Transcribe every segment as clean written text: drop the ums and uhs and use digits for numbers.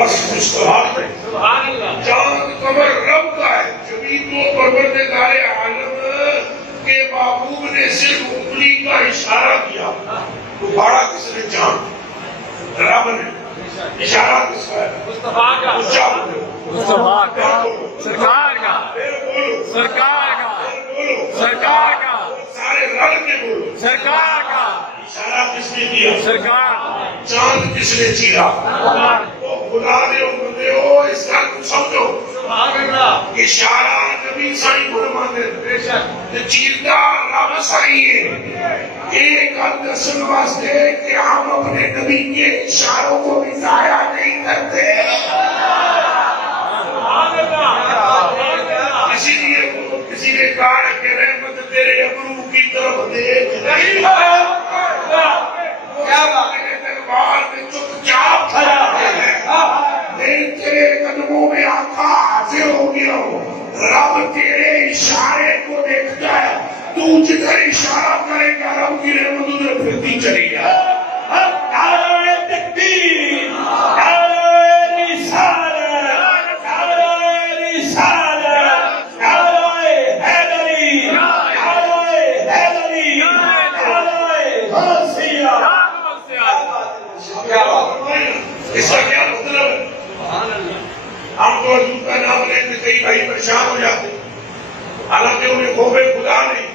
بس مصطفیٰ چاند قمر رب کا ہے، جبھی تو پروردگار عالم کے محبوب نے صرف انگلی کا اشارہ کیا، اٹھاڑا کس نے؟ چاند، رب نے۔ اشارہ کس کا ہے؟ مصطفیٰ کا، مصطفیٰ کا، سرکار کا، سرکار کا، سرکار کا، سارے رل کے بولو، سرکار کا۔ اشارہ کس نے کیا؟ سرکار۔ چاند کس نے چیرا؟ خدا دے بندے ہو، اس گل کو سمجھو، اشارہ نبی سائی فرماتے ہیں، چیرتا رب سائی ہے۔ ایک گل دسن واسطے کہ ہم اپنے نبی کے اشاروں کو بھی ضائع نہیں کرتے۔ اسی لیے کسی نے کہا ہے کہ رحمت تیرے ابرو کی طرف دیکھ نہیں ہے، دربار میں چپ چاپ کھڑا ہے، تیرے قدموں میں آقا حاضر ہو گیا ہو، رب تیرے اشارے کو دیکھتا ہے، تو جدھر اشارہ کرے گا رب کی رحمت ادھر پھرتی چلی جائے۔ نعرہ تکبیر، نعرہ رسالت، نعرہ رسالت، نعرہ حیدری، نعرہ حیدری، نعرہ غوثیہ۔ اس کا کیا مطلب ہے؟ ہم تو حضور کا نام لیتے کئی بھائی پریشان ہو جاتے، حالانکہ انہیں خوف خدا نہیں۔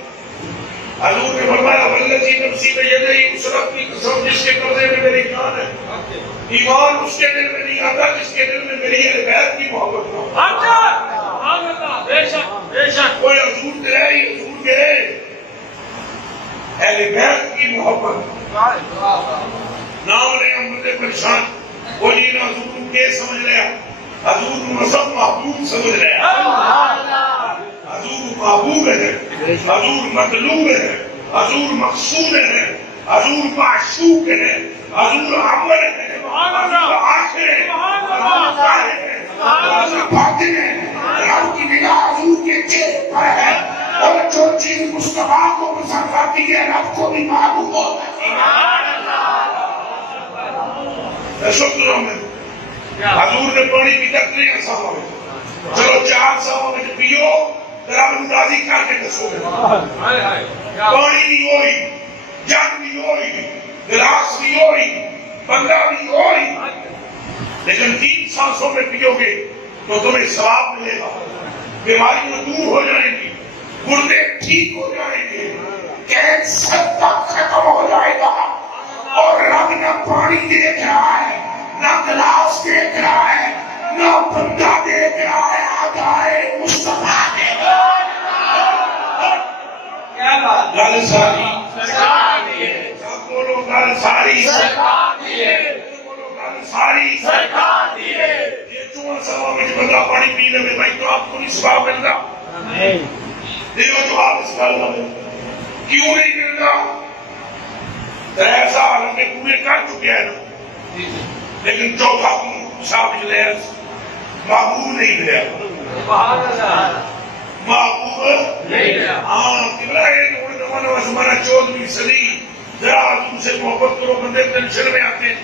حضور نے فرمایا والذی نفسی بیدہ، اس رب کی قسم جس کے قبضے میں میری جان ہے، ایمان اس کے دل میں نہیں آتا جس کے دل میں میری اہل بیت کی محبت ہو۔ بے شک بے شک، کوئی حضور دے حضور دے اہل بیت کی محبت نام لے ہم بندے پریشان۔ کوئی نہ حضور کے سمجھ لیا، حضور مذہب محبوب سمجھ رہا ہے، حضور محبوب ہے، حضور مطلوب ہے، حضور مقصود ہے، حضور معشوق ہے، حضور عمل ہے، حضور آخر ہے، حضور ظاہر ہے، حضور باطن ہے، رب کی نگاہ حضور کے چہرے پر ہے، اور جو چیز مصطفیٰ کو پسند آتی ہے رب کو بھی معلوم ہوتا ہے۔ شکر میں حضور نے پانی کی تکلیف ساموں میں، چلو 4 ساموں میں پیو، رب اندازی کر کے دسو گے، پانی نہیں ہوئی، جگ نہیں ہوئی، گلاس نہیں ہوئی، بندہ نہیں ہوئی، لیکن 3 سانسوں میں پیو گے تو تمہیں ثواب ملے گا، بیماریاں دور ہو جائیں گی، گردے ٹھیک ہو جائیں گے، کینسر تک ختم ہو جائے گا۔ اور رب نہ پانی دیکھ رہا ہے، نہ گلاس دیکھ رہا ہے، نہ بندہ دیکھ رہا ہے، آدھائے مصطفیٰ دیکھ رہا ہے۔ کیا بات؟ گل ساری سرکار دیئے، سب بولو گل ساری سرکار دیئے، بولو گل ساری سرکار دیئے۔ یہ 4 سوا میں بندہ پانی پینے میں بھائی تو آپ کو نہیں ثواب ملتا؟ دیکھو جو آپ اس گل میں کیوں نہیں ملتا؟ ایسا ہم نے پورے کر چکے ہیں نا، لیکن 14 صاحب جلیس محبوب نہیں ملیا، محبوب نہیں ملیا۔ ہاں قبلہ ہے کہ انہوں نے زمانہ 14ویں صدی، ذرا حضور سے محبت کرو، بندے ٹینشن میں آتے ہیں،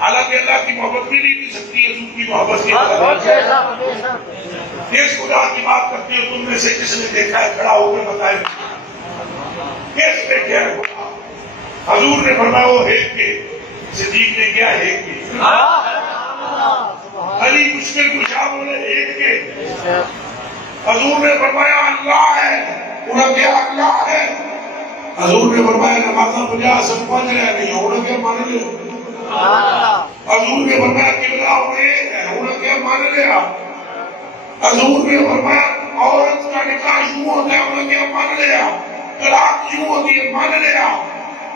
حالانکہ اللہ کی محبت بھی نہیں دی سکتی حضور کی محبت کی۔ جس خدا کی بات کرتے ہو تم میں سے کس نے دیکھا ہے؟ کھڑا ہو کر بتائے کس نے کیا ہے؟ حضور نے فرمایا وہ ہیک کے، صدیق نے کیا ہیک کے، علی مشکل کشا بولے ہیک کے، حضور نے فرمایا اللہ ہے، انہوں کیا اللہ ہے، حضور نے فرمایا نمازہ 50 سب 5 رہ نہیں، انہوں کیا مان لیا، حضور نے فرمایا قبلہ ایک ہے، انہوں کیا مان لیا، حضور نے فرمایا عورت کا نکاح یوں ہوتا ہے، انہوں کیا مان لیا، طلاق یوں ہوتی ہے مان لیا،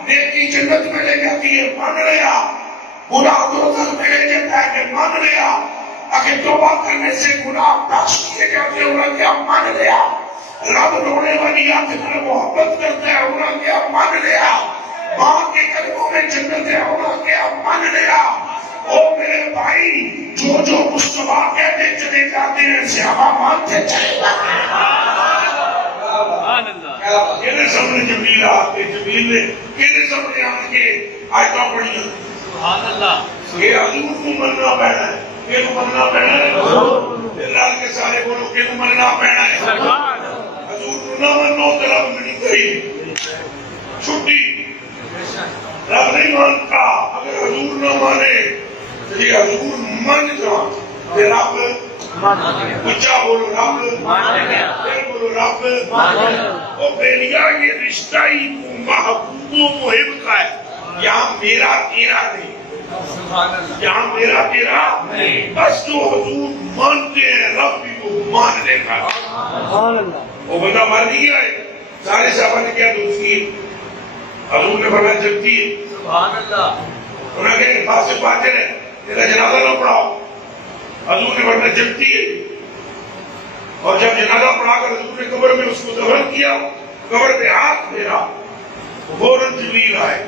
نیکی جنت میں لے جاتی ہے مان لیا، گناہ دوزخ میں لے جاتا ہے کہ مان لیا، اگر توبہ کرنے سے گناہ بخش کیے جاتے ہیں انہوں کیا مان لیا، رب رونے والی آنکھ میں محبت کرتا ہے انہوں کیا مان لیا، ماں کے قدموں میں جنت ہے انہوں کیا مان لیا۔ او میرے بھائی، جو جو مصطفیٰ کہتے چلے جاتے ہیں صحابہ مانتے چلے جاتے ہیں۔ کہنے سامنے جمیل آتے، جمیل نے کہنے سامنے آنے کے آیتاں پڑھیں، یہ حضور کو مننا پہنا ہے، کہ مننا پینا ہے لال کے سارے بولو کہ مننا پینا ہے حضور نہ منو تو رب نہیں گئی چھٹی رب نہیں مانتا اگر حضور نہ مانے تو یہ حضور مان جان کہ رب اچھا بولو رب پھر بولو رب وہ بیلیا یہ رشتہ ہی محبوب و محب کا ہے یہاں میرا تیرا نہیں یہاں میرا تیرا بس جو حضور مانتے ہیں رب بھی وہ مان لے گا وہ بندہ مار دیا ہے سارے صحابہ نے کیا دوست کی حضور نے فرمایا جلتی ہے انہوں نے کہا خاص سے فاجر ہے تیرا جنازہ نہ پڑھاؤ حضور نے فرمایا جلتی ہے اور جب جنازہ پڑھا کر حضور نے قبر میں اس کو دفن کیا قبر پہ ہاتھ پھیرا فوراً جبریل آئے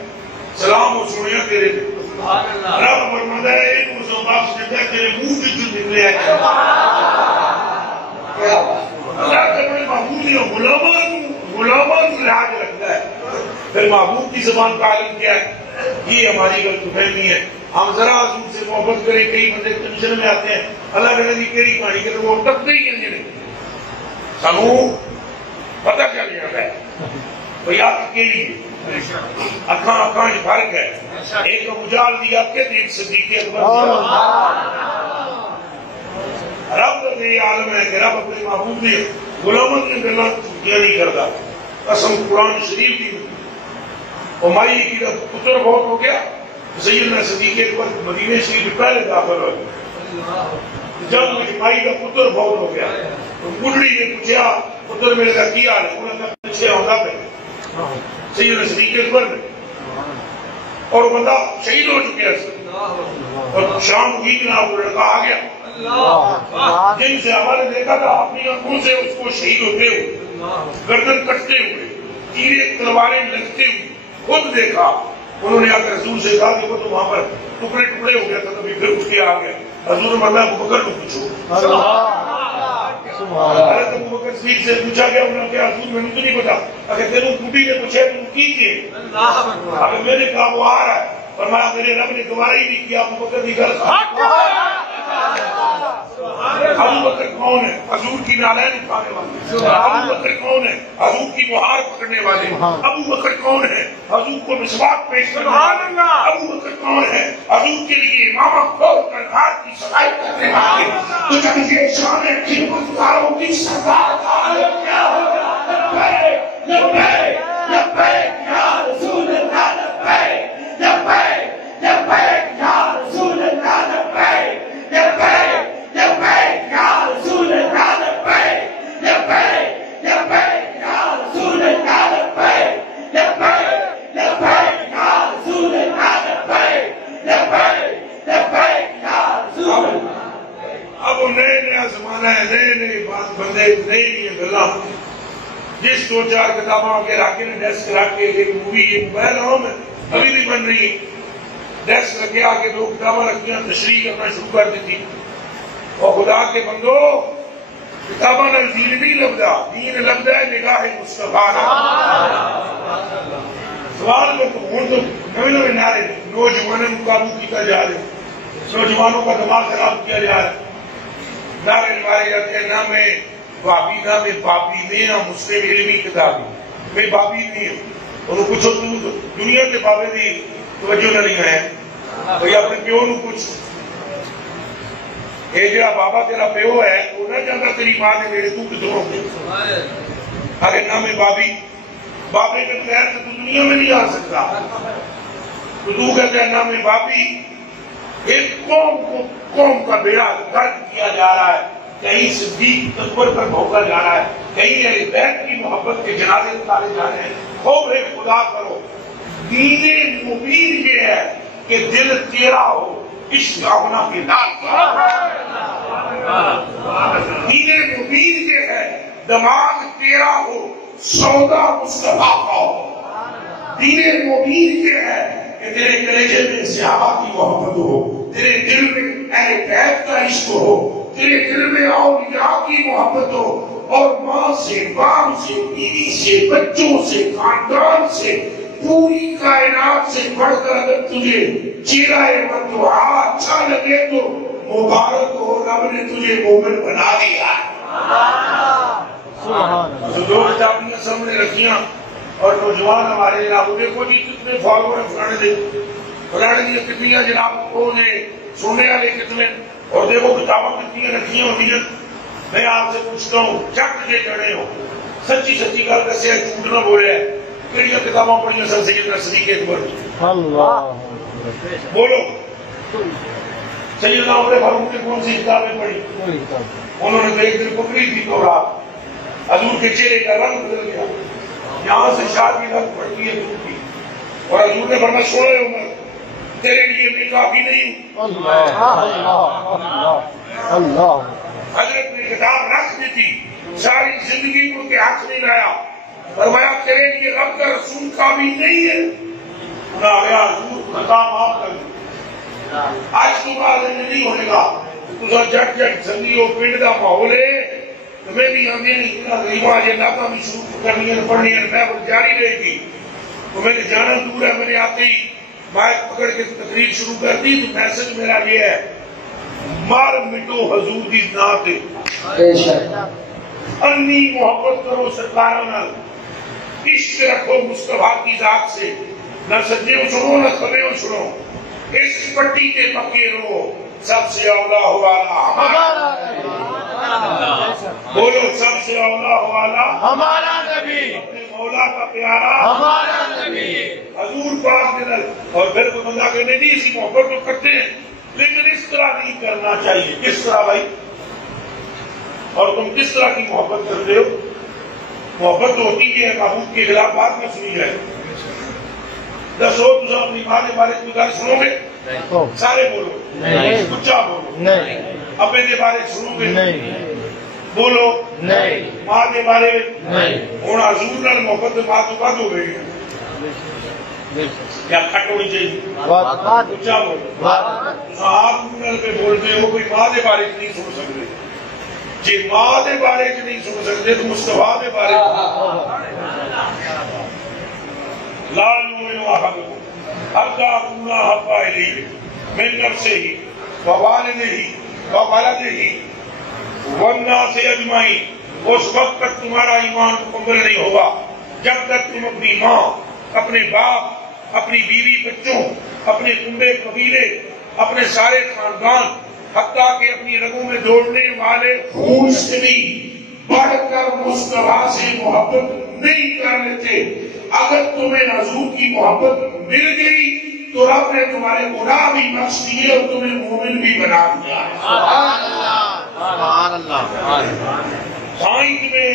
سلام و سنیا تیرے رب فرماتا ہے ایک مسلمان سے کہتا ہے تیرے منہ کی جو نکلے ہیں اللہ کے بڑے محبوب نے غلامان لحاظ رکھتا ہے پھر محبوب کی زبان کا عالم کیا ہے یہ ہماری غلط فہمی ہے ہم ذرا حضور سے محبت کریں کئی بندے ٹینشن میں آتے ہیں اللہ کے نبی کیڑی کہانی کے وہ ٹپتے ہی ہیں جنہیں سانو پتہ چل جاتا ہے بھئی آپ کیڑی ہے اکھاں فرق ہے ایک اجال دیا کہ ایک صدیق اکبر رب یہ عالم ہے کہ رب اپنے محبوب نے غلامت نے گلا چھٹیاں نہیں کرتا قسم قرآن شریف کی اور مائی کی پتر بہت ہو گیا سیدنا صدیق اکبر مدینے شریف پہلے داخل ہو گیا جب مائی کا پتر بہت ہو گیا تو بڑھڑی نے پوچھا پتر میرے کا کیا ہے انہوں نے کہا پیچھے ہوگا پہ سیدنا صدیق اکبر نے اور وہ بندہ شہید ہو چکے ہیں اور شام ہوئی جناب وہ لڑکا آ گیا جن سے ہمارے دیکھا تھا اپنی آنکھوں سے اس کو شہید ہوتے ہوئے گردن کٹتے ہوئے تیرے تلواریں لگتے ہوئے خود دیکھا انہوں نے آ کر رسول سے کہا کہ وہ تو وہاں پر ٹکڑے ٹکڑے ہو گیا تھا کبھی پھر اٹھ کے آ گیا حضور نے فرمایا ابو بکر کو پوچھو حضرت ابو بکر صدیق سے پوچھا گیا انہوں نے کہا حضور میں نے تو نہیں پتا اگر تیروں بوٹی نے پوچھا تو کیجیے اگر میں نے کہا وہ آ رہا ہے فرمایا میرے رب نے گوارا ہی نہیں کیا ابو بکر کی گل ابو بکر کون ہے حضور کی نالین اٹھانے والے ابو بکر کون ہے حضور کی مہار پکڑنے والے ابو بکر کون ہے حضور کو مسواک پیش کرنے والے ابو بکر کون ہے حضور کے لیے امامہ کھول کر ہاتھ کی صفائی کرنے والے تو جب یہ شان خدمتگاروں کی سردار کا عالم کیا ہوگا لبیک لبیک لبیک یا رسول اللہ لبیک لبیک لبیک یا رسول اللہ لبیک لبیک لبیک یا رسول اللہ لبیک لبیک لبیک یا رسول اللہ لبیک لبیک لبیک یا رسول اللہ لبیک لبیک لبیک یا رسول اللہ اب وہ نئے نیا زمانہ ہے نئے نئے بات بندے نئی گلا جس دو چار کتابوں کے راکے نے ڈیسک رکھ کے ایک مووی ایک موبائل عام ہے ابھی بھی بن رہی ہے ڈیسک رکھے آ کے دو کتابیں رکھیاں تشریح کرنا شروع کر دی تھی اور خدا کے بندو کتاباں نال دین نہیں لبدا دین لبدا ہے نگاہ مصطفیٰ سوال میں تو ہوں تو نویں نویں نعرے نوجوانوں کو قابو کیا جا رہے نوجوانوں کا دماغ خراب کیا جا رہا ہے نعرے مارے جاتے ہیں نہ میں بابی نہ میں باپی میں نہ مسلم علمی کتابی میں بابی نہیں ہوں انہوں پوچھو تو دنیا کے بابے دی توجہ نہ نہیں ہے بھئی اپنے پیو نو کچھ یہ جڑا بابا تیرا پیو ہے وہ نہ جانا تیری ماں نے میرے تو کدھر ہوں گے اگر نہ میں بابی بابے کے بغیر تو دنیا میں نہیں آ سکتا تو کہتے ہیں نہ میں بابی ایک قوم کا بیڑا گرد کیا جا رہا ہے کہیں صدیق اکبر پر بھوکا جا رہا ہے کہیں اہل بیت کی محبت کے جنازے اتارے جا رہے ہیں خوف خدا کرو دین مبین یہ ہے کہ دل تیرا ہو عشق اپنا کے لال دین مبین یہ ہے دماغ تیرا ہو سودا مصطفیٰ کا ہو دین مبین یہ ہے کہ تیرے کلیجے میں صحابہ کی محبت ہو تیرے دل میں اہل بیت کا عشق ہو تیرے دل میں اولیاء کی محبت ہو اور ماں سے باپ سے بیوی سے بچوں سے خاندان سے پوری کائنات سے بڑھ کر اگر تجھے چہرہ مدعا اچھا لگے تو مبارک ہو، رب نے تجھے مومن بنا دیا۔ لوگ چاپیاں سامنے رکھیاں اور نوجوان ہمارے جناب دیکھو جی کتنے فالوور فلانے دی کتنی جناب وہ سننے والے کتنے، اور دیکھو کتابیں کتنی رکھی ہوتی ہیں۔ میں آپ سے پوچھتا ہوں چک کے چڑھے ہو، سچی سچی گل دسیا، جھوٹ نہ بولیا، کہڑی کتاباں پڑھیاں سن سیدنا صدیق اکبر؟ بولو سیدنا عمر فاروق نے کون سی کتابیں پڑھی؟ انہوں نے تو ایک دن پکڑی تھی تورات، حضور کے چہرے کا رنگ بدل گیا، یہاں سے شادی رنگ پڑتی ہے دودھ کی، اور حضور نے فرمایا چھوڑے عمر تیرے لیے میں کافی نہیں ہوں۔ حضرت نے کتاب رکھ دی تھی، ساری زندگی کو کے ہاتھ نہیں لایا، فرمایا تیرے لیے رب کا رسول کافی نہیں ہے، نہ گیا حضور خطا معاف کر دیں، آج تو بعد نہیں ہونے گا، تو جٹ جٹ سنگی ہو پنڈ کا ماحول ہے، تمہیں بھی آگے غریباں یہ ناتا بھی شروع کرنی ہے پڑھنی ہے، میں وہ جاری رہے گی، تو میں نے جانا دور ہے، میں نے آتے ہی مائک پکڑ کے تقریر شروع کر دی، تو میسج میرا یہ ہے مار مٹو حضور دی نات انی محبت کرو سرکاروں، عشق رکھو مصطفیٰ کی ذات سے، نہ سجے چھوڑو نہ کھبے چھوڑو، اس پٹی کے پکے رہو، سب سے اولا والا ہمارا، بولو سب سے اولا والا ہمارا نبی، اپنے مولا کا پیارا ہمارا نبی، حضور پاک دل، اور پھر تو بندہ کہنے نہیں اسی محبت کو کرتے ہیں، لیکن اس طرح نہیں کرنا چاہیے۔ کس طرح بھائی؟ اور تم کس طرح کی محبت کرتے ہو؟ محبت تو ہوتی ہے محبوب کے خلاف بات نہ سنی جائے۔ دسو تم اپنی ماں کے بارے میں گل سنو گے؟ سارے بولو، اچا بولو، اپنے کے بارے سنو گے؟ بولو ماں کے بارے ہوں حضور نال محبت ماں تو بد ہو گئی ہے یا کھٹ ہونی چاہیے؟ اچا بولو، آپ پہ بولتے ہو کوئی ماں کے بارے نہیں سن سکتے، جی ماں کے بارے نہیں سن سکتے تو مصطفیٰ کے بارے لا یؤمن احدکم حتی اکون احب الیہ من نفسہ ووالدہ وولدہ والناس اجمعین، اس وقت تک تمہارا ایمان مکمل نہیں ہوگا جب تک تم اپنی ماں، اپنے باپ، اپنی بیوی بچوں، اپنے کنبے قبیلے، اپنے سارے خاندان، حتیٰ کہ اپنی رگوں میں دوڑنے والے خون سے بھی بڑھ کر مصطفیٰ سے محبت نہیں کر لیتے۔ اگر تمہیں حضور کی محبت مل گئی تو رب نے تمہارے گناہ بھی بخش دیے اور تمہیں مومن بھی بنا دیا۔ سبحان اللہ۔ سائنس میں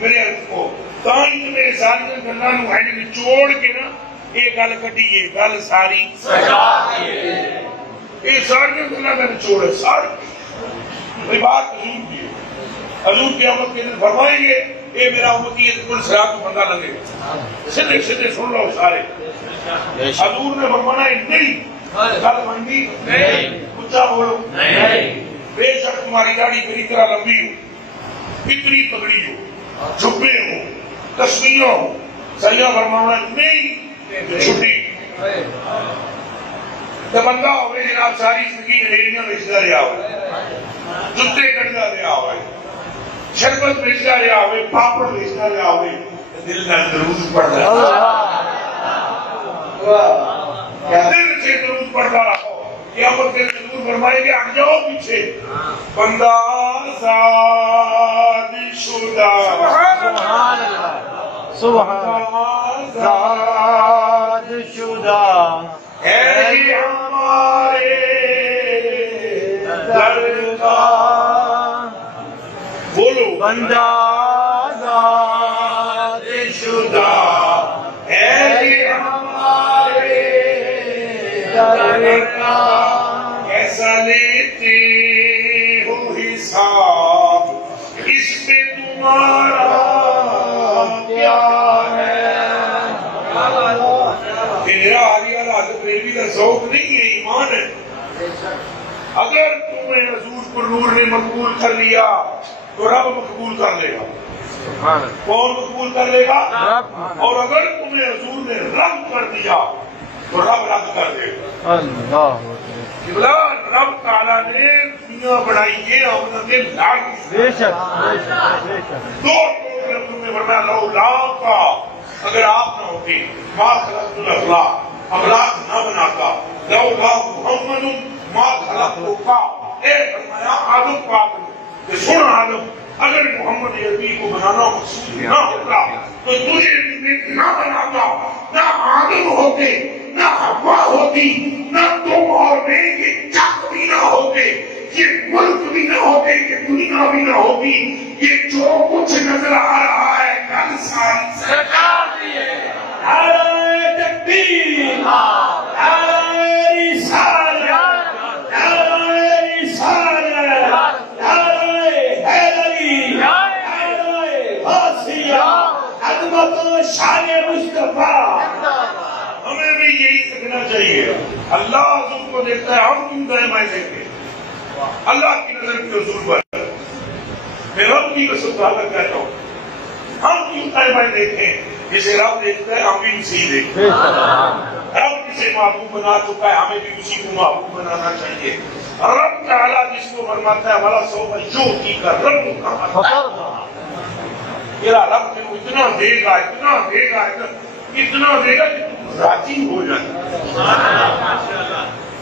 میرے کو سائنس میں ساری گلاں نوں ہے نچوڑ کے نا یہ گل کٹی ہے، گل ساری سجا دی ہے، یہ ساری گلاں دا نچوڑ ہے ساری۔ یہ بات حضور کی ہے، حضور قیامت کے دن فرمائیں گے اے میرا امتی ہے کل صراط کو بندہ لگے گا، سیدھے سیدھے سن لو سارے۔ حضور نے فرمانا ہے نہیں، گل منگی نہیں، اچا بولو نہیں، بے شک تمہاری داڑھی میری طرح لمبی ہو، کتنی پگڑی ہو، چھپے ہو، تسبیحاں ہو، سیاح فرمانا نہیں چھٹی تو بندہ ہوئے جناب ساری زندگی ریڑیاں بیچتا رہا ہو، جتے کٹتا رہا ہو، شربت بیچتا رہا ہوئے، پاپڑ بیچتا رہا ہوئے، دل نہ درود پڑھتا رہا، دل سے درود پڑھتا رہا ہو، قیامت کے درود فرمائیں گے ہٹ جاؤ پیچھے، بندہ آزاد شدہ، سبحان اللہ، سبحان آزاد شدہ ہے ہمارے در کا، بولو بندہ آزاد شدہ ہے ہمارے در کا، کیسا لیتے ہو حساب اس پہ تمہارا کیا ہے؟ میرا حالیہ حضرت ریلوی کا ذوق نہیں ہے، ایمان ہے۔ اگر تمہیں حضور کو نور نے مقبول کر لیا تو رب مقبول کر لے گا۔ کون مقبول کر لے گا؟ رب۔ اور اگر تمہیں حضور نے رب کر دیا تو رب رب کر دے گا۔ اللہ رب تعالیٰ نے دنیا بنائی ہے اور نے لاکھ بے شک دو لفظوں میں فرمایا لولا کا اگر آپ نہ ہوتے ما خلقت الافلاق افلاق نہ بناتا لولا محمد ما خلقت کا اے فرمایا آدم پاک کہ سن آدم اگر محمد عربی کو بنانا مقصود نہ ہوتا تو تجھے نہ بناتا، نہ آدم ہوتے، نہ حوا ہوتی، نہ تم اور میں یہ چک بھی نہ ہوتے، یہ ملک بھی نہ ہوتے، یہ دنیا بھی نہ ہوتی، یہ جو کچھ نظر آ رہا ہے کل ساری سرکار دیے نعرہ تکبیر، نعرہ رسالت، نعرہ رسالت، نعرہ حیدری، نعرہ غوثیہ، عظمت و شان مصطفیٰ۔ ہمیں بھی یہی سیکھنا چاہیے۔ اللہ حضور کو دیکھتا ہے، ہم کیوں دائمائیں دیکھتے ہیں؟ اللہ کی نظر کے حضور پر میں رب کی قسم کھا کر کہتا ہوں، ہم کیوں دائمائیں دیکھتے ہیں؟ جسے رب دیکھتا ہے ہم بھی اسی دیکھتے ہیں۔ رب جسے محبوب بنا چکا ہے ہمیں بھی اسی کو محبوب بنانا چاہیے۔ رب تعالیٰ جس کو فرماتا ہے وَلَا سَوْفَ يُعْطِيكَ رَبُّكَ، میرا رب تجھے اتنا دے گا، اتنا دے گا، اتنا دے گا کہ تم راضی ہو جائے۔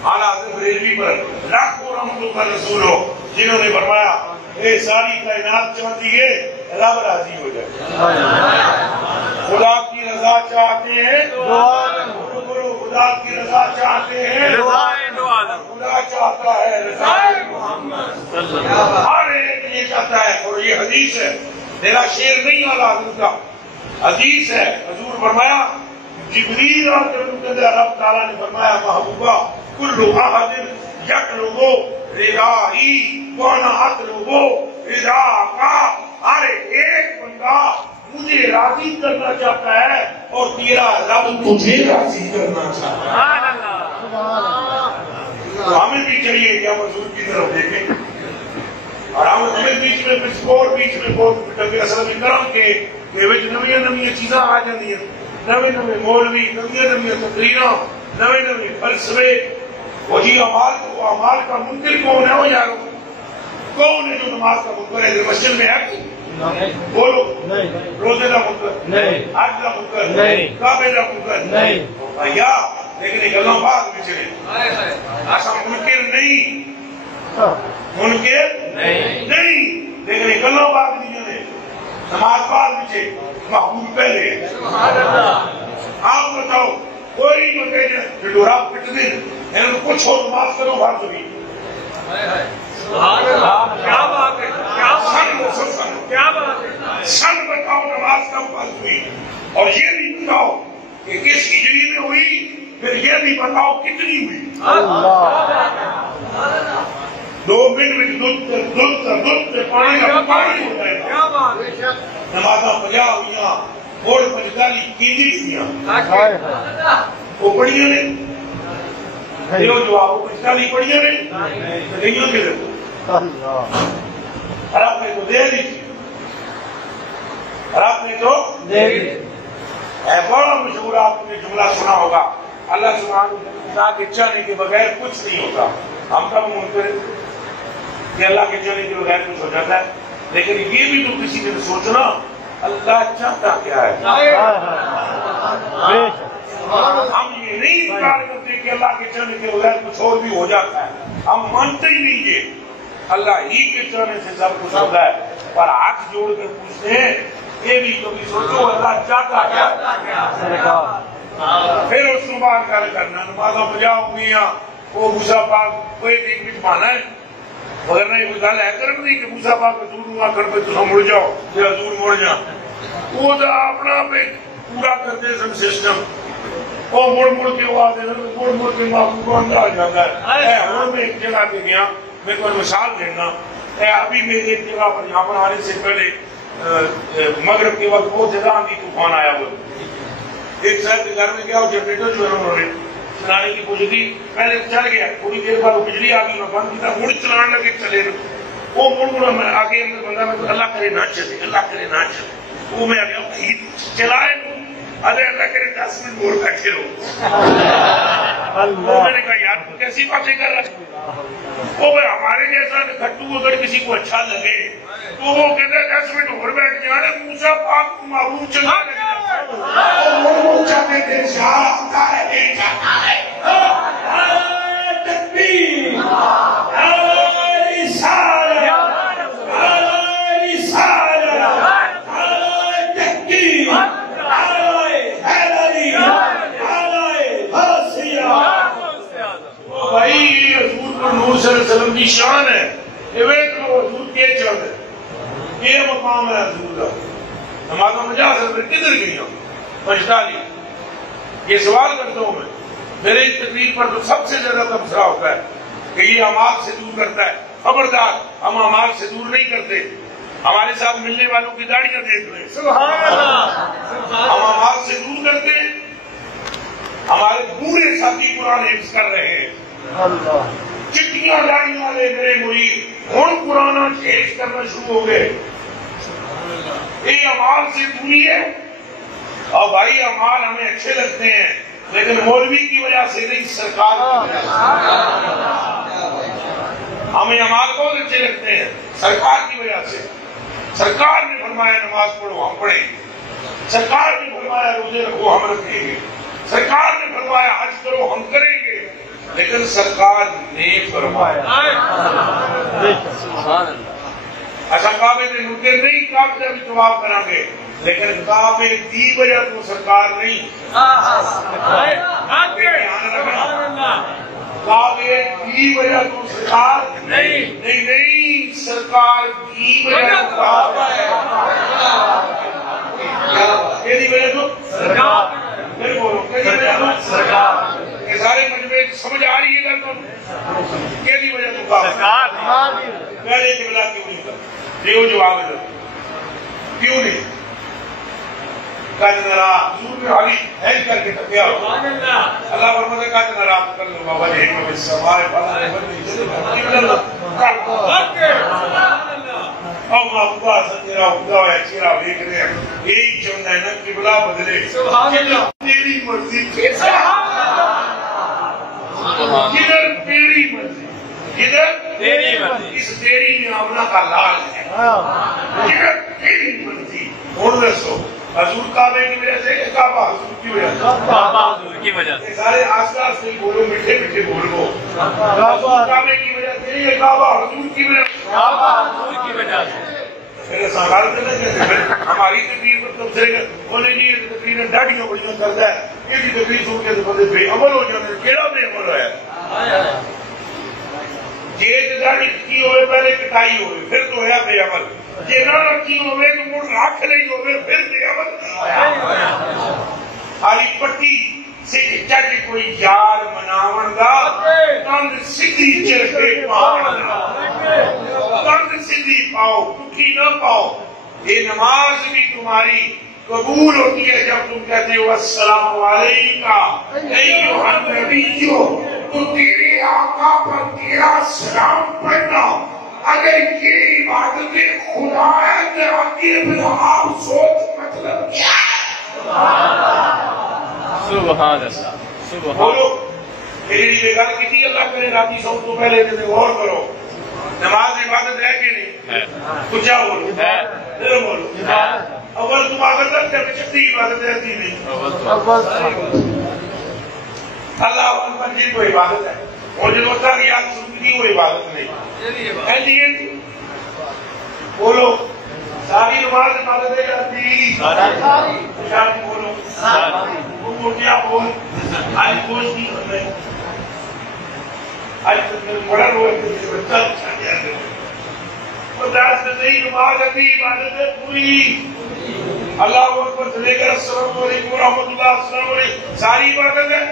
اعلیٰ حضرت بریلوی پر لاکھوں رحمتوں کا رسول ہو جنہوں نے فرمایا اے ساری کائنات چاہتی ہے رب راضی ہو جائے۔ خدا کی رضا چاہتے ہیں خدا کی رضا چاہتے ہیں، خدا چاہتا ہے رضا محمد، ہر ایک یہ چاہتا ہے۔ اور یہ حدیث ہے، میرا شعر نہیں اعلیٰ حضرت کا، حدیث ہے۔ حضور فرمایا جبریل اور رب تعالیٰ نے فرمایا محبوبہ کل احد یطلب رضائی وانا اطلب رضاک، ہر ایک بندہ مجھے راضی کرنا چاہتا ہے اور تیرا رب تجھے راضی کرنا چاہتا ہے۔ تو ہمیں بھی چاہیے کہ ہم حضور کی طرف دیکھیں اور ہمیں بیچ میں بیچ میں بہت ڈبے اصل کرم کے نویاں نویاں چیزاں آ جاتی ہیں، نوے نوے مولوی، نویاں نویاں تقریراں، نوے نوے فلسفے۔ وہ جی اعمال کا منکر کون ہے؟ وہ یارو کون ہے جو نماز کا منکر ہے؟ مسجد میں ہے بولو، روزے کا منکر، حج کا منکر، کعبے کا منکر بھیا، لیکن یہ گلاں بات میں چلے ایسا منکر نہیں، منکر نہیں، لیکن یہ گلاں بات نہیں ہے۔ نماز بعد میں محبوب پہلے۔ آپ بتاؤ کوئی مکے ڈڈورا پٹ دیں انہوں کچھ ہو نماز کرو بات ہوئی، کیا بات ہے، کیا بات ہے، سن بتاؤ نماز کب بات ہوئی، اور یہ بھی بتاؤ کہ کس ہجری میں ہوئی، پھر یہ بھی بتاؤ کتنی ہوئی۔ 2 منٹ میں دودھ پانی کا پانی ہو جائے گا۔ نمازاں 50 ہوئیاں، اور 45 کیجی ہوئیاں، وہ پڑھیاں نے دیو جو آپ کو 45 پڑھیاں نے نہیں کے لئے اور آپ نے تو دے دی، اور آپ نے تو دے دی۔ اے بڑا مشہور آپ نے جملہ سنا ہوگا، اللہ سبحانہ کے چاہنے کے بغیر کچھ نہیں ہوتا۔ ہم کب منکر کہ اللہ کے چاہنے کے بغیر کچھ ہو جاتا ہے، لیکن یہ بھی تو کسی نے سوچنا اللہ چاہتا کیا ہے۔ ہم یہ نہیں انکار کرتے کہ اللہ کے چاہنے کے بغیر کچھ اور بھی ہو جاتا ہے، ہم مانتے ہی نہیں کہ اللہ ہی کے چاہنے سے سب کچھ ہوتا ہے، پر ہاتھ جوڑ کر پوچھتے ہیں یہ بھی کبھی سوچو اللہ چاہتا کیا۔ پھر اس کو بات کرنا نمازاں 50 ہوئیاں، وہ موسیٰ پاک کوئی ایک کچھ مانا ہے، مگر نہیں کوئی گل ہے کرم نہیں کہ موسیٰ پاک حضور ہوا کر پہ تُسا مڑ جاؤ یا حضور مڑ جاؤ، وہ دا اپنا پہ پورا کر دے سن سسٹم، وہ مڑ کے ہوا دے مڑ کے محبوب اندر آ جاتا ہے۔ اے ہوں میں ایک جگہ پہ گیا، میں کو مثال دینا، اے ابھی میں ایک جگہ پر یہاں پر آنے سے پہلے مغرب کے وقت بہت زیادہ آندھی طوفان آیا ہوا، ایک صاحب کے گھر میں گیا، جنریٹر جو ہے انہوں نے چلانے کی کوشش کی، پہلے چل گیا، تھوڑی دیر بعد وہ بجلی آ گئی، میں بند کیا، مڑ چلانے لگے چلے، وہ مڑ میں آگے اندر بندہ میں اللہ کرے نہ چلے، اللہ کرے نہ چلے، وہ میں آ گیا چلائے ارے اللہ کرے 10 منٹ اور بیٹھے رہو. میں نے کہا یار تو کیسی باتیں کر رہا ہے. وہ ہمارے جیسا کھٹو اگر کسی کو اچھا لگے تو وہ کہتا ہے 10 منٹ اور بیٹھ جانے. موسیٰ پاک کو معبود چلا وہ چاہتے تھے شاہ آتا ہے نہیں جاتا ہے. تکبیر بھائی حضور پر نور صلی اللہ علیہ وسلم کی شان ہے. یہ حضور کے چل ہے. یہ مقام ہے حضور کا. نمازہ 50 میں کدھر گئی ہوں پنجتالی. یہ سوال کرتا ہوں میں. میرے اس تقریر پر تو سب سے زیادہ تبصرہ ہوتا ہے کہ یہ اعمال سے دور کرتا ہے. خبردار ہم اعمال سے دور نہیں کرتے. ہمارے ساتھ ملنے والوں کی داڑیاں دیکھ رہے ہیں. سبحان اللہ. ہم اعمال سے دور کرتے ہیں. ہمارے پورے ساتھی قرآن حفظ کر رہے ہیں. چٹیاں داڑیاں والے میرے مرید ہوں قرآن حفظ کرنا شروع ہو گئے. یہ اعمال سے دوری ہے. اور بھائی اعمال ہمیں اچھے لگتے ہیں لیکن مولوی کی وجہ سے نہیں, سرکار کی وجہ سے. ہمیں اعمال بہت اچھے لگتے ہیں سرکار کی وجہ سے. سرکار نے فرمایا نماز پڑھو ہم پڑھیں. سرکار نے فرمایا روزے رکھو ہم رکھیں گے. سرکار نے فرمایا حج کرو ہم کریں گے. لیکن سرکار نے فرمایا اچھا کعبے نے نکے نہیں کعبے بھی جواب کریں گے لیکن کعبے دی وجہ تو سرکار نہیں. کعبے دی وجہ تو سرکار نہیں. سرکار دی وجہ تو کعبہ ہے. کیلی وجہ تو سرکار. پھر بولو کیلی وجہ تو سرکار. یہ سارے مجموعے سمجھ آ رہی ہے گل تو کیلی وجہ تو سرکار. پہلے قبلہ کیوں نہیں کرتا دیو جواب ہے کیوں نہیں. قد نرا حضور میں علی حج کر کے تکیا ہو. اللہ فرماتا ہے قد نرا تقلب وجهك في السماء اور محبوبہ سنجرہ خدا ہے چیرہ دیکھ رہے ہیں. یہی چاہتا ہے نا قبلہ بدلے. تیری مرضی کدھر تیری مرضی کدھر تیری مرضی. اس تیری میں آمنہ کا لال ہے. کدھر تیری مرضی. اور رسو حضور کعبے کی وجہ سے کعبہ حضور کی وجہ سے. کعبہ حضور کی وجہ سے. سارے آس پاس نہیں بولو میٹھے میٹھے بولو. کعبے کی وجہ سے یہ کعبہ حضور کی وجہ سے. کعبہ حضور کی وجہ سے. پھر سوال کرنا کیسے ہماری تقریر پر تب سے ہونے کی تقریر ڈاڑیوں بڑیوں کرتا ہے. یہ بھی تقریر سن کے بندے بے عمل ہو جاتے ہیں. کیڑا بے عمل ہے. جیت داڑھی کی ہوئے پہلے کٹائی ہوئے پھر تو ہے بے عمل. جی نہ رکھی ہوئے تو مڑ رکھ نہیں ہوئے پھر بے عمل. خالی پٹی سے چٹ کوئی یار مناون دا کند سیدھی چل کے پاؤ. کند سیدھی پاؤ پٹھی نہ پاؤ. یہ نماز بھی تمہاری قبول ہوتی ہے جب تم کہتے ہو السلام علیکہ ایھا النبی. تو تیرے آقا پر تیرا سلام پڑھنا اگر یہ عبادت خدا ہے تو آگے پھر آپ سوچ مطلب کیا ہے. سبحان اللہ. بولو میری لیے گل کی اللہ کرے راتی سو تو پہلے غور کرو. نماز عبادت ہے کہ نہیں ہے. کچھ بولو پھر بولو. اول تو عبادت ہے جب چھٹی عبادت رہتی نہیں. اللہ اکبر جی کو عبادت ہے اور جو ہوتا ہے یاد سنتی وہ عبادت نہیں. بولو ساری نماز عبادت ہے جاتی. ساری بولو وہ کیا بول. آج کوئی نہیں کرتے. آج بڑا روز بچہ چھا گیا ہے. خدا سے نہیں نماز ابھی عبادت ہے پوری. اللہ اکبر چلے گا السلام علیکم ورحمۃ اللہ السلام علیکم. ساری عبادت ہے.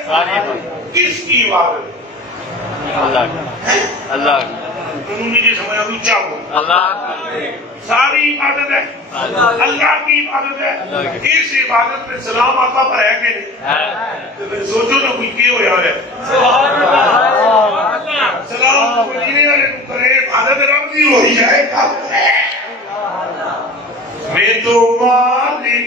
کس کی عبادت ہے. اللہ مجھے سمجھا اونچا ہو. ساری عبادت ہے اللہ کی عبادت ہے. اس عبادت میں سلام آقا پر ہے کہ نہیں. تو پھر سوچو نا کوئی کیا ہوا ہے. سلام مدینے والے کو کرے عبادت رب دی ہو جائے گا. میں تو مالک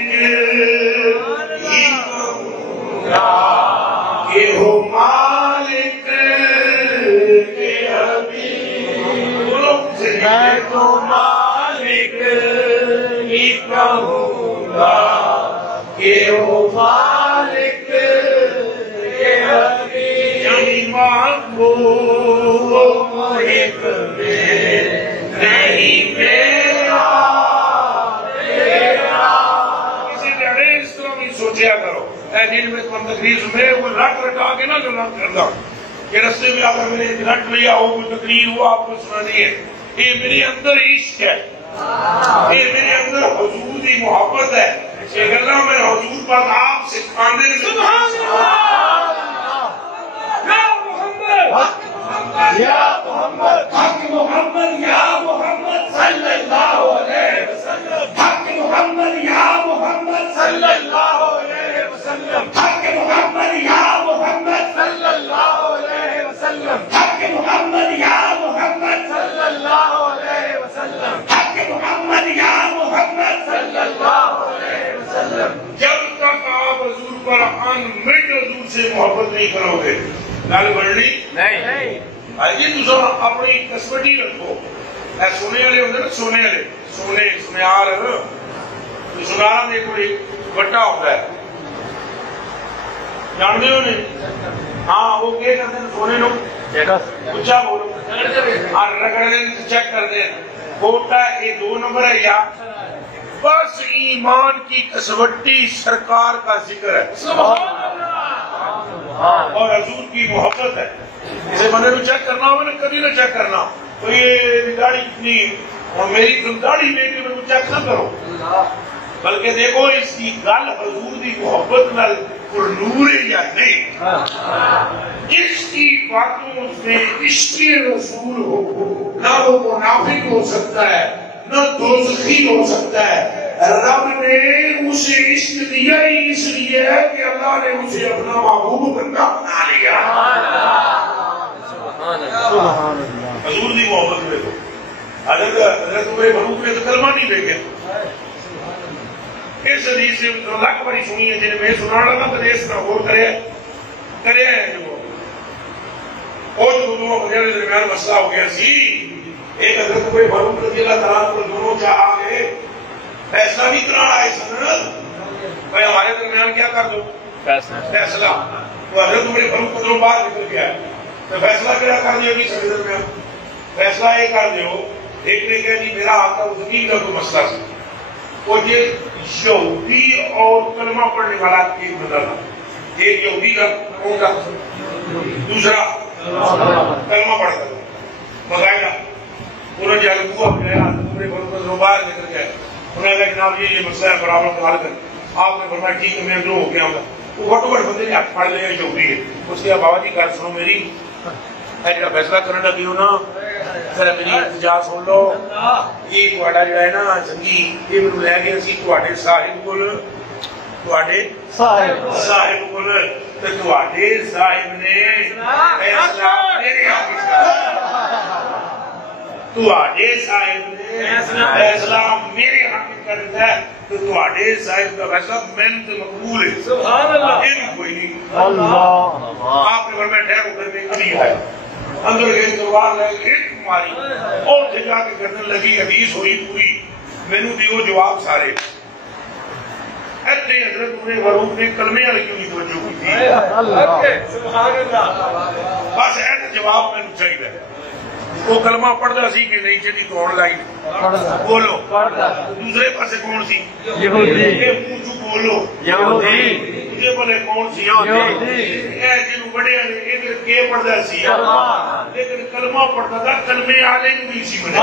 کے حبیب میں تو مالک ہی کہوں گا کہ وہ مالک کے حبیب یعنی محبوب محب میں نہیں میرا کسی لڑے اس طرح بھی سوچیا کرو اے دن میں تم تقریر میں وہ رٹ رٹا کے نہ جو رٹ کرتا کہ رستے میں اگر میں نے رٹ لیا ہو کوئی تقریر ہو آپ کو سنانی ہے یہ میرے اندر عشق ہے یہ میرے اندر حضور کی محبت ہے یہ گلا میں حضور پر آپ سے کھانے سبحان اللہ یا محمد حق محمد یا محمد صلی اللہ علیہ وسلم حق محمد یا محمد صلی اللہ علیہ وسلم حق محمد یا محمد صلی اللہ علیہ وسلم حق محمد یا محمد صلی اللہ علیہ وسلم حق محمد یا محمد صلی اللہ علیہ وسلم جب تک آپ حضور پر ان منٹ حضور سے محبت نہیں کرو گے گل بڑھنی نہیں جی تم اپنی کسمٹی رکھو اے سونے والے ہوتے نا سونے والے سونے سنیار سنارا میں کوئی بٹا ہوتا ہے جانتے ہو نہیں ہاں وہ کیا کرتے ہیں سونے نو اچھا بولو رگڑ دیں چیک کر دیں کوٹا یہ 2 نمبر ہے یا بس ایمان کی کسوٹی سرکار کا ذکر ہے اور حضور کی محبت ہے اسے بندے کو چیک کرنا ہوگا نا کبھی نہ چیک کرنا تو یہ داڑھی کتنی اور میری تم داڑھی میں بھی میں چیک نہ کرو بلکہ دیکھو اس کی گل حضور کی محبت نال نور ہے یا نہیں اس کی باتوں میں عشق رسول ہو نہ وہ منافق ہو سکتا ہے نہ دوزخی ہو سکتا ہے رب نے اسے عشق دیا ہی اس لیے ہے کہ اللہ نے اسے اپنا محبوب بندہ بنا لیا حضور دی محبت میں تو حضرت عمر فاروق نے تو کلمہ نہیں لے گیا اس حدیث سے لاکھ باری سنی ہے جنہیں میں سنانا لگا کہ اس طرح غور کرے ہیں جو اور جو دونوں بندیاں کے درمیان مسئلہ ہو گیا سی ایک حضرت عمر فاروق رضی اللہ تعالیٰ کو دونوں چاہ آگے فیصلہ بھی کرانا ہے سنت بھائی ہمارے درمیان کیا کر دو فیصلہ تو حضرت عمر فاروق کو دونوں باہر نکل گیا تو فیصلہ کیا کر دیا بھی سب درمیان فیصلہ یہ کر دیو ایک نے کہا جی میرا آقا زمین کا کوئی مسئلہ سی وہ یہ یہودی اور کلمہ پڑھنے والا ایک بندہ تھا ایک یہودی کا کون تھا دوسرا کلمہ پڑھتا تھا باقاعدہ انہوں نے جا کے بوا پھیلایا عمر فاروق کو باہر نکل گیا انہوں نے کہا جناب یہ مسئلہ ہے برابر کا حل کر آپ نے فرمایا ٹھیک ہے میں جو ہو گیا ہوں وہ وٹ وٹ بندے نے ہاتھ پڑھ لیا یہودی ہے اس کے بابا جی گل سنو میری جڑا فیصلہ کرنے لگی ہو نا ذرا میری التجا سن لو یہ تہاڈا جڑا ہے نا سنگی یہ مینوں لے گیا سی تہاڈے صاحب کول تہاڈے صاحب کول تے تہاڈے صاحب نے فیصلہ میرے ہاتھ تہاڈے صاحب نے فیصلہ میرے حق کر دیتا ہے تو تہاڈے صاحب کا فیصلہ محنت مقبول ہے سبحان اللہ یہ کوئی نہیں اللہ آپ نے فرمایا ٹھہرو گھر میں کبھی ہے اندر گئے تلوار لے ایک ماری اور جا کے گردن لگی حدیث ہوئی پوری مینوں دیو جواب سارے ایتھے حضرت عمر فاروق نے کلمے والے کیوں نہیں توجہ کی تھی سبحان اللہ بس ایسا جواب مینوں چاہیے وہ کلمہ پڑھتا سی کہ نہیں چلی تو آن لائن بولو دوسرے پاسے کون سی یہودی بولو یہودی دوسرے پاسے کون سی یہودی جنوں بڑے ادھر کے پڑھتا سی لیکن کلمہ پڑھتا تھا کلمے والے نہیں سی بنے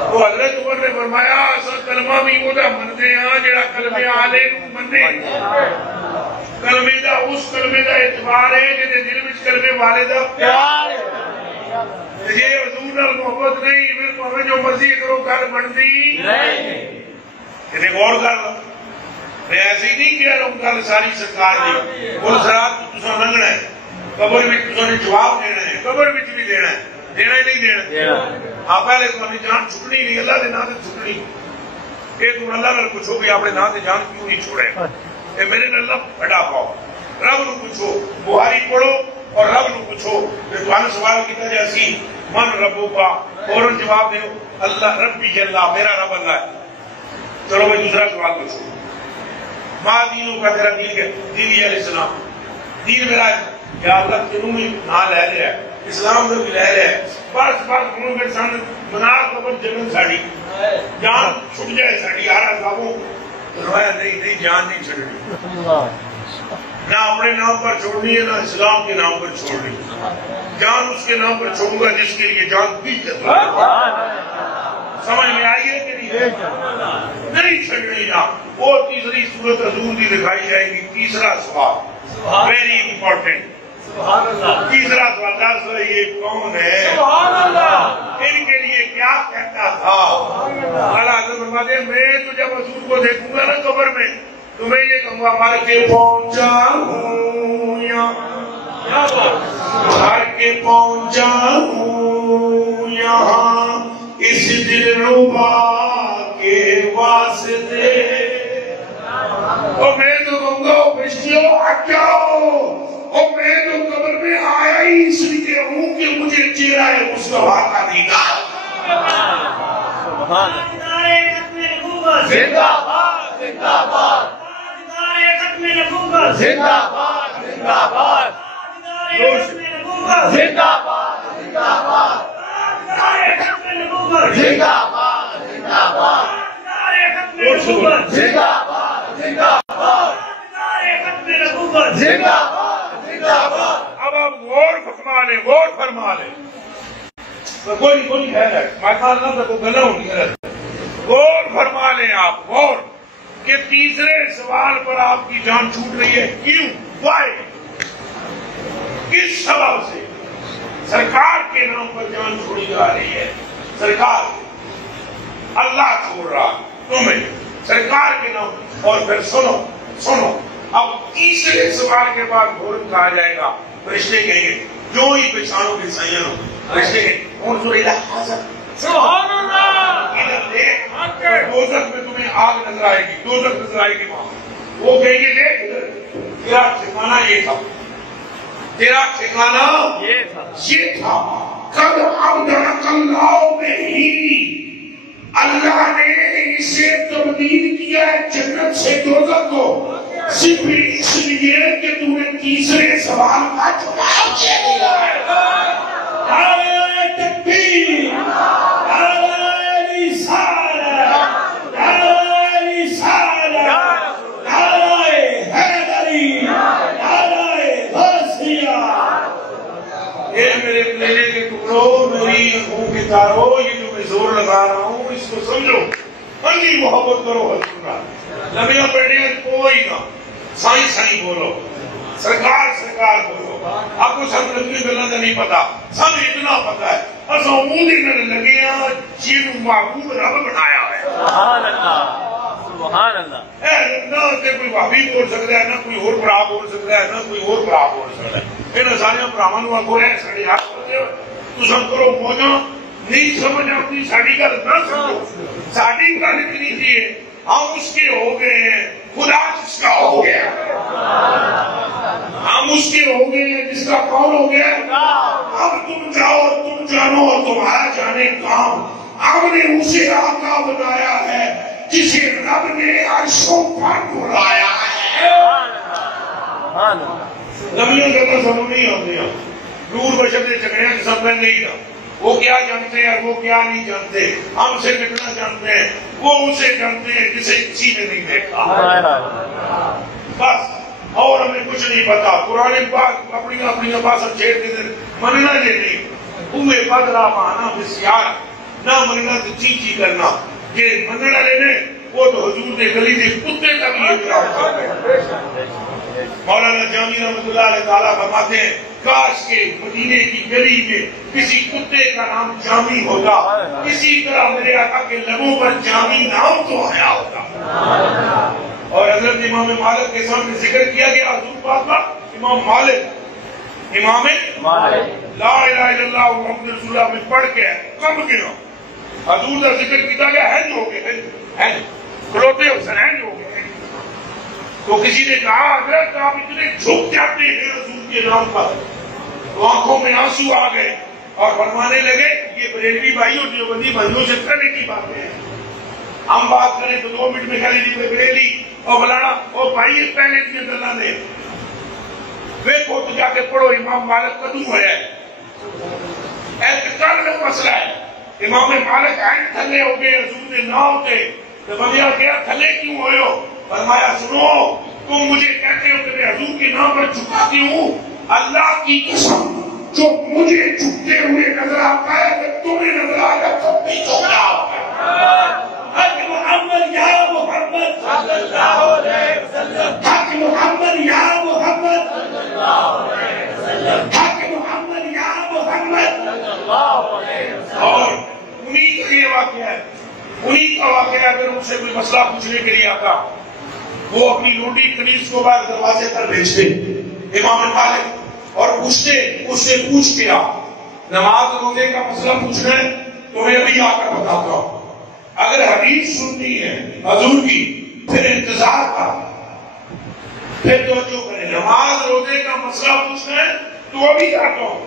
تو حضرت عمر نے فرمایا اصل کلمہ بھی وہ منتے ہاں جڑا کلمے والے منے کلمے دا اس کلمے دا اعتبار ہے جہاں دل میں کلمے والے دا پیار ہے یہ حضور نال محبت نہیں پھر ہمیں جو مرضی کرو گل بنتی نہیں غور کر میں ایسے ہی نہیں کہہ رہا ہوں گل ساری سرکار دی وہ سرات تساں لنگنا ہے قبر میں تساں نے جواب دینا ہے قبر میں بھی دینا ہے دینا ہی نہیں دینا آپ پہلے تو اپنی جان چھٹنی نہیں اللہ کے نام سے چھٹنی یہ تم اللہ نال پوچھو کہ اپنے نام سے جان کیوں نہیں چھوڑے میرے اللہ بڑا پاؤ رب نو پوچھو، بخاری پڑھو اور رب نو پوچھو کہ تمہیں سوال کیتا جائے سی من ربو کا، فوراً جواب دیو اللہ ربی جل، میرا رب اللہ ہے۔ چلو بھائی دوسرا سوال پوچھو، ماں دینوں کا تیرا دین ہے، دین علیہ السلام، دین میرا ہے یا اللہ تینوں میں نہ لے لیا ہے، اسلام میں بھی لے لیا ہے، بس ہوں کے سن منا قبر جنت ساڑی جان چھٹ جائے ساڑی آرہ صاحبوں روایت نہیں جان نہیں چھڑنی، نہ اپنے نام پر چھوڑنی ہے نہ اسلام کے نام پر چھوڑنی، جان اس کے نام پر چھوڑوں گا جس کے لیے جان دی جاتا ہے۔ سمجھ میں آئیے کہ نہیں چھڑنی نا۔ وہ تیسری صورت حضور دی دکھائی جائے گی۔ تیسرا سوال ویری امپورٹنٹ، تیسرا سوال دس یہ کون ہے، ان کے لیے کیا کہتا تھا؟ اللہ حضرت فرماتے ہیں میں تو جب حضور کو دیکھوں گا نا قبر میں تو میں یہ کہوں گا مر کے پہنچا ہوں مر کے پہنچا ہوں یہاں اس دلربا کے واسطے، اور میں تو کہوں گا بشتیوں ہٹ جاؤ، اور میں تو قبر میں آیا ہی اس لیے ہوں کہ مجھے چہرہ مصطفیٰ کا دینا۔ زندہ باد زندہ باد زندہ باد زندہ باد زندہ باد زندہ باد زندہ باد زندہ باد زندہ باد زندہ باد زندہ باد زندہ باد۔ اب آپ غور فرما لیں، غور فرما لیں، کوئی ہے میں نہ تو گلا ہونی ہے، غور فرما لیں آپ، غور کہ تیسرے سوال پر آپ کی جان چھوٹ رہی ہے، کیوں؟ وائی؟ کس سبب سے؟ سرکار کے نام پر جان چھوڑی جا رہی ہے، سرکار اللہ چھوڑ رہا تمہیں سرکار کے نام۔ اور پھر سنو اب تیسرے سوال کے بعد فوراً کہا جائے گا، فرشتے کہیں گے جو ہی پہچانو گے سیاح ہو، فرشتے کہیں انظر الی حاضر، سبحان اللہ، ادھر دیکھ، دوزخ میں تمہیں آگ نظر آئے گی، دوزخ نظر آئے گی وہاں، وہ کہیں گے دیکھ ادھر تیرا ٹھکانہ یہ تھا، تیرا ٹھکانہ یہ تھا، قد ابدلک اللہ میں ہی اللہ نے اسے تبدیل کیا ہے جنت سے دوزخ کو، صرف اس لیے کہ تم نے تیسرے سوال کا جواب دے دیا ہے۔ نعرہ تکبیر، نعرہ رسالت، نعرہ رسالت، نعرہ حیدری، نعرہ غوثیہ۔ یہ میرے پلینے کے ٹکڑوں، میری آنکھوں کے تاروں، یہ جو میں زور لگا رہا ہوں اس کو سمجھو، اندھی محبت کرو حضور کا، لمبیاں پیڑیاں کوئی نہ، سائیں سائیں بولو، سرکار سرکار بولو، آپ کو سب لگی گلوں کا نہیں پتا، سب اتنا پتا ہے اصل عمودی میں لگے ہیں جن معبود رب بنایا ہے۔ سبحان اللہ سبحان اللہ۔ نہ کوئی بھابی بول سکتا ہے، نہ کوئی اور برا بول سکتا ہے، نہ کوئی اور برا بول سکتا ہے۔ ان سارے براہمن نو آگو ہے ساڑی ہاتھ کرتے ہو تو سب کرو موجاں نہیں سمجھ آتی، ساڑی گل نہ سمجھو، ساڑی گل اتنی تھی ہے ہم اس کے ہو گئے ہیں، خدا جس کا ہو گیا، ہم اس کے ہو گئے ہیں جس کا کون ہو گیا۔ اب تم جاؤ، تم جانو اور تمہارا جانے کام، ہم نے اسے آقا بنایا ہے جسے رب نے عرشوں پر بلایا ہے۔ نبیوں جگہ سمجھ نہیں آتے ہیں، نور بشر نے جھگڑیاں کے سمجھ نہیں تھا، وہ کیا جانتے ہیں وہ کیا نہیں جانتے، ہم سے کتنا جانتے ہیں وہ اسے جانتے ہیں جسے کسی نے نہیں دیکھا، بس اور ہمیں کچھ نہیں پتا۔ قرآن پاک اپنی اپنی بات چھیڑ کے مننا یہ نہیں، اوے بدلا مانا بسیار نہ مننا تو چی کرنا، یہ مننا لینے وہ تو حضور نے گلی دے کتے کا بھی احترام کرتے ہیں۔ مولانا جامی رحمۃ اللہ علیہ تعالیٰ فرماتے ہیں کاش کے مدینے کی گلی میں کسی کتے کا نام جامی ہوتا، اسی طرح میرے آقا کے لبوں پر جامی نام تو آیا ہوتا۔ اور حضرت امام مالک کے سامنے ذکر کیا گیا حضور پاک کا، امام مالک امام لا الہ الا اللہ محمد رسول اللہ میں پڑھ کے کم گیا، حضور کا ذکر کیا گیا، ہینج ہو گئے، ہینج کھلوتے حسین ہینج ہو گئے، تو کسی نے کہا حضرت آپ اتنے جھک جاتے ہیں حضور کے نام پر، تو آنکھوں میں آنسو آ گئے اور فرمانے لگے یہ بریلوی بھائیوں دیوبندی بھائیوں سے کرنے کی بات ہے، ہم بات کریں تو 2 منٹ میں کہہ لیجیے بریلی اور بلانا اور بھائی پہلے کی اندر نے ویکھو تو جا کے پڑھو امام مالک کدوں ہے اعتقاد میں مسئلہ ہے، امام مالک عین تھلے ہو گئے حضور نے نہ ہوتے تو بندیا کیا تھلے کیوں ہوئے ہو؟ فرمایا سنو تم مجھے کہتے ہو کہ میں حضور کے نام پر جھکاتی ہوں، اللہ کی قسم جو مجھے جھکتے ہوئے نظر آتا ہے کہ تمہیں نظر آیا تب بھی جھک جاؤ حق محمد یا محمد صلی اللہ علیہ وسلم، حق محمد یا محمد صلی اللہ علیہ وسلم، حق محمد یا محمد صلی اللہ علیہ وسلم۔ اور انہی کا یہ واقعہ ہے، انہی کا واقعہ اگر ان سے کوئی مسئلہ پوچھنے کے لیے آتا وہ اپنی لونڈی کنیز کو بعد دروازے پر بھیجتے امام مالک اور پوچھتے، اس سے پوچھ کے آ نماز روزے کا مسئلہ پوچھنا ہے تو میں ابھی آ کر بتاتا ہوں، اگر حدیث سننی ہے حضور کی پھر انتظار کا، پھر توجہ کریں، نماز روزے کا مسئلہ پوچھنا ہے تو ابھی آتا ہوں،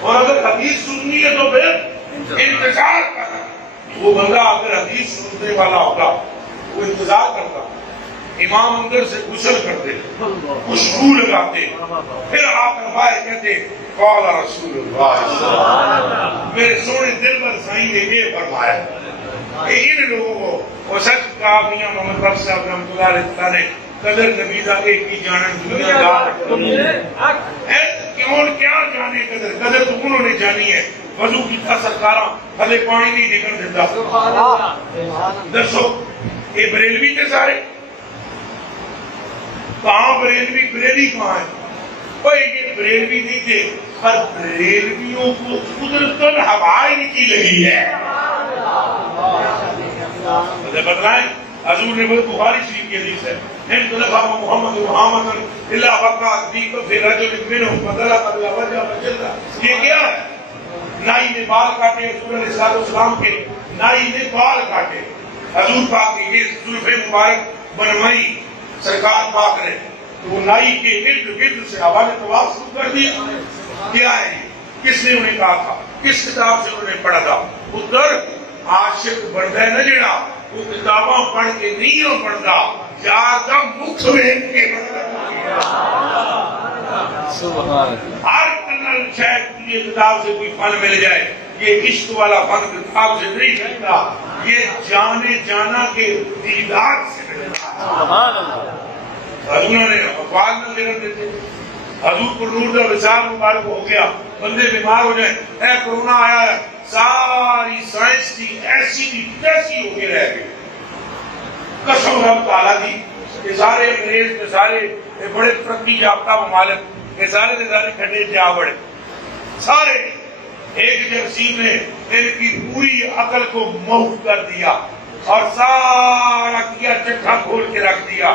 اور اگر حدیث سننی ہے تو پھر انتظار کرنا۔ وہ بندہ اگر حدیث سننے والا ہوگا وہ انتظار کرتا، امام اندر سے غسل کرتے، خوشبو لگاتے، پھر آ کر بھائی کہتے قال رسول اللہ، میرے سونے دل پر سائیں نے یہ فرمایا۔ ان لوگوں کو وہ سچ کہا میاں محمد رفیع صاحب رحمۃ اللہ علیہ نے قدر نبیدہ ایک ہی جانا دنیا دار کیوں کیا جانے قدر، قدر تو انہوں نے جانی ہے، وضو کی تھا سرکاراں ہلے پانی نہیں نکل دیتا۔ دسو یہ بریلوی تھے سارے، کہاں بریلوی، بریلی کہاں ہے؟ اوہ یہ بریلوی نہیں تھے، پر بریلویوں کو قدرتاً ہوائیں کی لگی ہے۔ بتلائیں حضور نے بخاری شریف کی حدیث ہے انطلق محمد محمد اللہ وقع دیکھ پھر رجل منہم فضلہ قبل وجہ وجلہ، یہ کیا ہے؟ نائی نے بال کاٹے حضور علیہ السلام کے، نائی نے بال کاٹے حضور پاک کی یہ زلفیں مبارک بنوائی سرکار پاک نے، تو وہ نائی کے ارد گرد سے ہوا نے طواف شروع کر دیا۔ کیا ہے کس نے انہیں کہا تھا، کس کتاب سے انہوں نے پڑھا تھا؟ ادھر عاشق بنتا ہے نہ جڑا وہ کتاباں پڑھ کے نہیں ہو پڑھتا، یار کا مکھ ویک کے ہر کنل شاید یہ کتاب سے کوئی فن مل جائے، یہ عشق والا فن کتاب سے نہیں ملتا، یہ جانے جانا کے دیدار سے ملتا۔ حضور نے افعال نہ لکھ دیتے، حضور پر نور کا وصال مبارک ہو گیا، بندے بیمار ہو جائیں، اے کورونا آیا ہے، ساری سائنس کی ایسی کی تیسی ہو کے رہ گئی۔ قسم رب تعالیٰ دی یہ سارے انگریز کے سارے بڑے ترقی یافتہ ممالک یہ سارے کے سارے کھڈے جا بڑے، سارے ایک جرسیم نے ان کی پوری عقل کو محو کر دیا اور سارا کیا چٹھا کھول کے رکھ دیا۔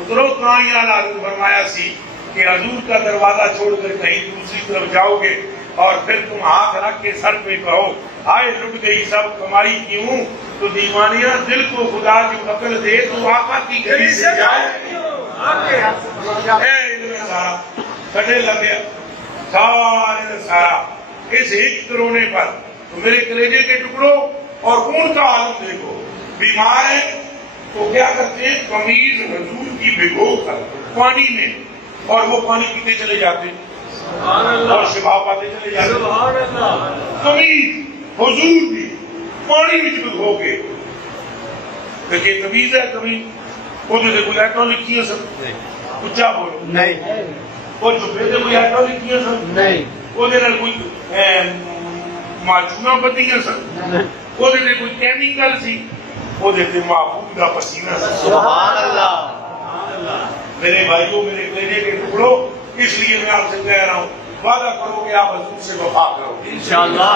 اترو قرآن حضور فرمایا سی کہ حضور کا دروازہ چھوڑ کر کہیں دوسری طرف جاؤ گے اور پھر تم ہاتھ رکھ کے سر پہ کہو آئے لٹ گئی سب کمائی کیوں، تو دیوانیاں دل کو خدا جو عقل دے تو آقا کی گلی سے جائے۔ اے علم سارا کٹے لگے سارے سارا اس ایک کرونے پر، تو میرے کلیجے کے ٹکڑوں اور خون کا عالم دیکھو، بیمار ہے تو کیا کرتے ہیں، قمیض حضور کی بھگو کر پانی میں، اور وہ پانی پیتے چلے جاتے اور شفا پاتے چلے جاتے۔ قمیض حضور بھی پانی میں بھگو کے، دیکھیں قمیض ہے، قمیض وہ جو کوئی ایٹو لکھی ہے سب اچھا بولو نہیں، وہ چھپے سے کوئی ایٹو لکھی ہے سب نہیں، وہ کوئی معجونہ بدی ہے سب، وہ کوئی کیمیکل سی، وہ دیتے محبوب کا پسینہ سے۔ سبحان اللہ۔ میرے بھائیوں میرے کلیجے کے ٹکڑوں، اس لیے میں آپ سے کہہ رہا ہوں وعدہ کرو کہ آپ حضور سے وفا کرو انشاءاللہ۔